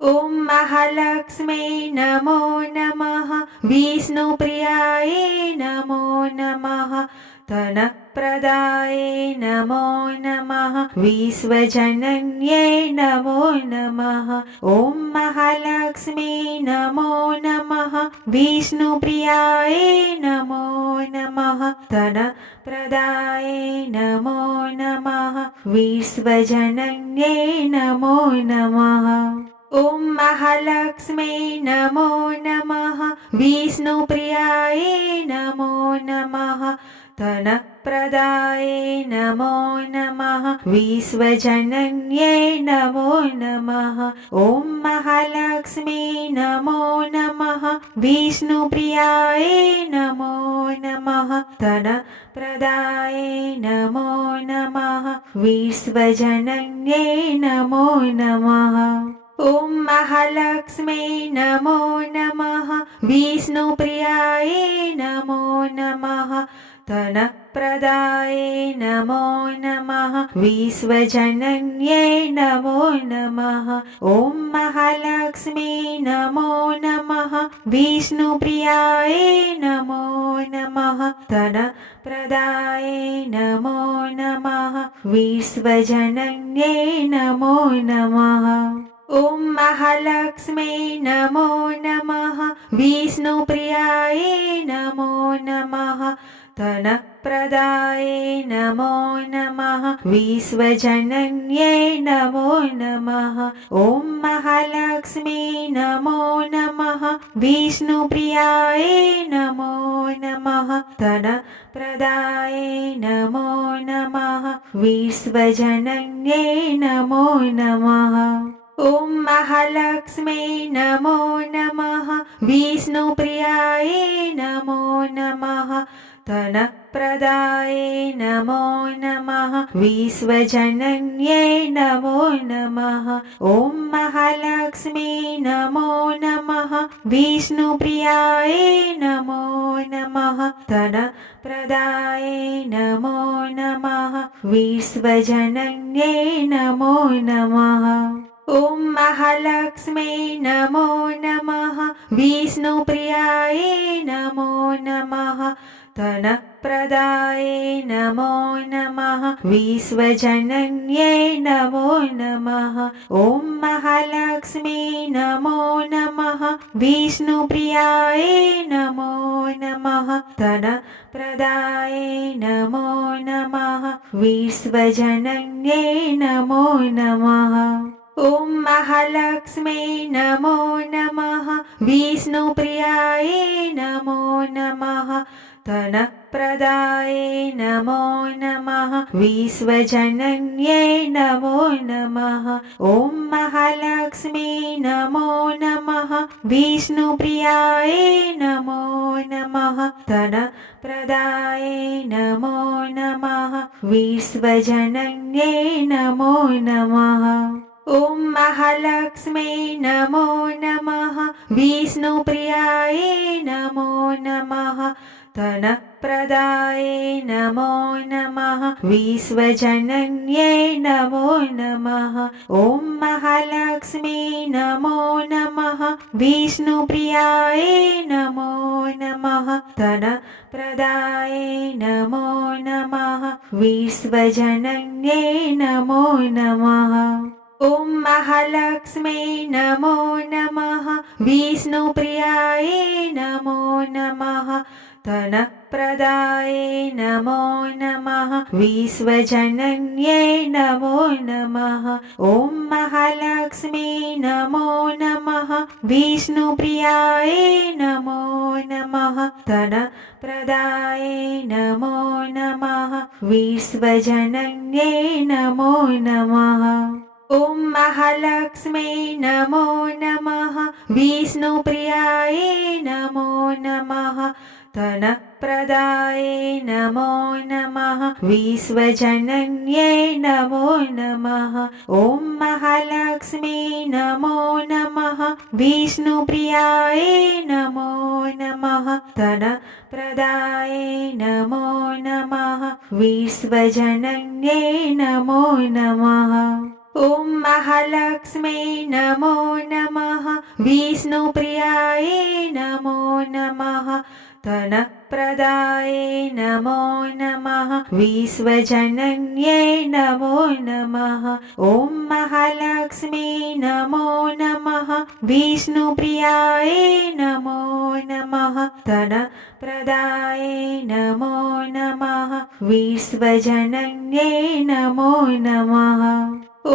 ॐ महालक्ष्मी नमो नमः। विष्णुप्रियायै नमो नमः। धनप्रदायै नमो नमः। विश्वजनन्यै नमो नमः। ॐ महालक्ष्मी नमो नमः। विष्णुप्रियायै नमो नमः। धनप्रदायै नमो नमः। विश्वजनन्यै नमो नमः। ॐ महालक्ष्मी नमो नमः। विष्णुप्रियायै नमो नमः। धनप्रदायै नमो नमः। विश्वजनन्यै नमो नमः। ॐ महालक्ष्मी नमो नमः। विष्णुप्रियायै नमो नमः। धनप्रदायै नमो नमः। विश्वजनन्यै नमो नमः। ॐ महालक्ष्मी नमो नमः। विष्णुप्रियायै नमो नमः। धनप्रदायै नमो नमः। विश्वजनन्यै नमो नमः। ॐ महालक्ष्मी नमो नमः। विष्णुप्रियायै नमो नमः। धनप्रदायै नमो नमः। विश्वजनन्यै नमो नमः। ॐ महालक्ष्मी नमो नमः। विष्णुप्रियायै नमो नमः। धनप्रदायै नमो नमः। विश्वजनन्यै नमो नमः। ॐ महालक्ष्मी नमो नमः। विष्णुप्रियायै नमो नमः। धनप्रदायै नमो नमः। विश्वजनन्यै नमो नमः। ॐ महालक्ष्मी नमो नमः। विष्णुप्रियायै नमो नमः। धनप्रदायै नमो नमः। विश्वजनन्यै नमो नमः। ॐ महालक्ष्मी नमो नमः। विष्णुप्रियायै नमो नमः। धनप्रदायै नमो नमः। विश्वजनन्यै नमो नमः। ॐ महालक्ष्मी नमो नमः। विष्णुप्रियायै नमो नमः। धनप्रदायै नमो नमः। विश्वजनन्यै नमो नमः। ॐ महालक्ष्मी नमो नमः। विष्णुप्रियायै नमो नमः। धनप्रदायै नमो नमः। विश्वजनन्यै नमो नमः। ॐ महालक्ष्मी नमो नमः। विष्णुप्रियायै नमो नमः। धनप्रदायै नमो नमः। विश्वजनन्यै नमो नमः। ॐ महालक्ष्मी नमो नमः। विष्णुप्रियायै नमो नमः। धनप्रदायै नमो नमः। विश्वजनन्यै नमो नमः। ॐ महालक्ष्मी नमो नमः। विष्णुप्रियायै नमो नमः। धनप्रदायै नमो नमः। विश्वजनन्यै नमो नमः। ॐ महालक्ष्मी नमो नमः। विष्णुप्रियायै नमो नमः। धनप्रदायै नमो नमः। विश्वजनन्यै नमो नमः। ॐ महालक्ष्मी नमो नमः। विष्णुप्रियायै नमो नमः। धनप्रदायै नमो नमः। विश्वजनन्यै नमो नमः। ॐ महालक्ष्मी नमो नमः। विष्णुप्रियायै नमो नमः। धनप्रदायै नमो नमः। विश्वजनन्यै नमो नमः। ॐ महालक्ष्मी नमो नमः। विष्णुप्रियायै नमो नमः। धनप्रदायै नमो नमः। विश्वजनन्यै नमो नमः। ॐ महालक्ष्मी नमो नमः। विष्णुप्रियायै नमो नमः। धनप्रदायै नमो नमः। विश्वजनन्यै नमो नमः। ॐ महालक्ष्मी नमो नमः। विष्णुप्रियाय नमो नमः धनप्रदाय नमो नमः विश्वजनन्यै नमो नमः ॐ महालक्ष्मी नमो नमः विष्णुप्रियाय नमो नमः धनप्रदाय नमो नमः विश्वजनन्यै नमो नमः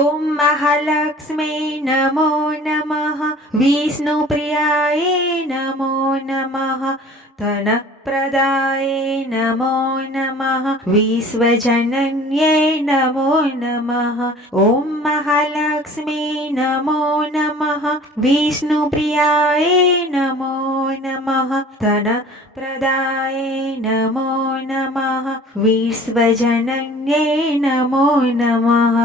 ॐ महालक्ष्मी नमो नमः विष्णुप्रियाय नमो नमः धनप्रदाय नमो नमः विश्वजनन्यै नमो नमः ॐ महालक्ष्मी नमो नमः विष्णुप्रियाय नमो नमः धनप्रदाय नमो नमः विश्वजनन्यै नमो नमः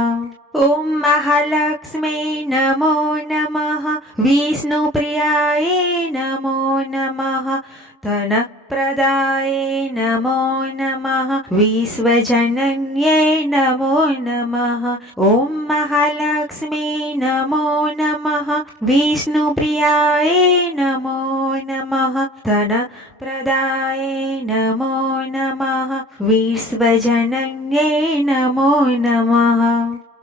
ॐ महालक्ष्मी नमो नमः विष्णुप्रियाय नमो नमः धनप्रदाय नमो नमः विश्वजनन्यै नमो नमः ॐ महालक्ष्मी नमो नमः विष्णुप्रियाय नमो नमः धनप्रदाय नमो नमः विश्वजनन्यै नमो नमः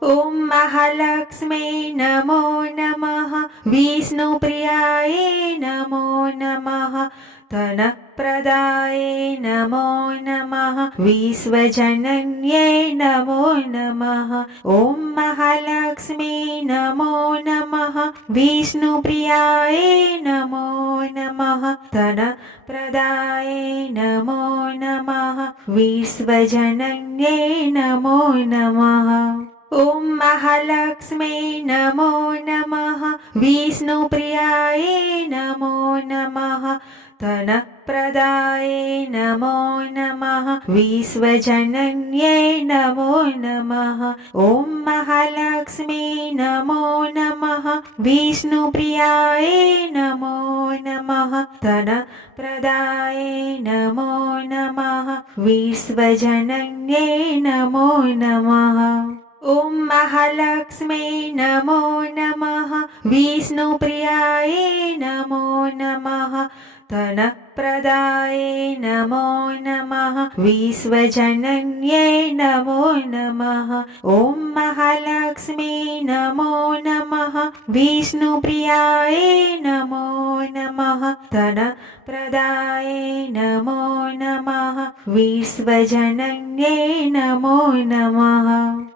ॐ महालक्ष्मी नमो नमः विष्णुप्रियाय नमो नमः धनप्रदाय नमो नमः विश्वजनन्यै नमो नमः ॐ महालक्ष्मी नमो नमः विष्णुप्रियाय नमो नमः धनप्रदाय नमो नमः विश्वजनन्यै नमो नमः ॐ महालक्ष्मी नमो नमः विष्णुप्रियाय नमो नमः धनप्रदाय नमो नमः विश्वजनन्यै नमो नमः ॐ महालक्ष्मी नमो नमः विष्णुप्रियाय नमो नमः धनप्रदाय नमो नमः विश्वजनन्यै नमो नमः ॐ महालक्ष्मी नमो नमः विष्णुप्रियाय नमो नमः धनप्रदाय नमो नमः विश्वजनन्यै नमो नमः ॐ महालक्ष्मी नमो नमः विष्णुप्रियाय नमो नमः धनप्रदाय नमो नमः विश्वजनन्यै नमो नमः।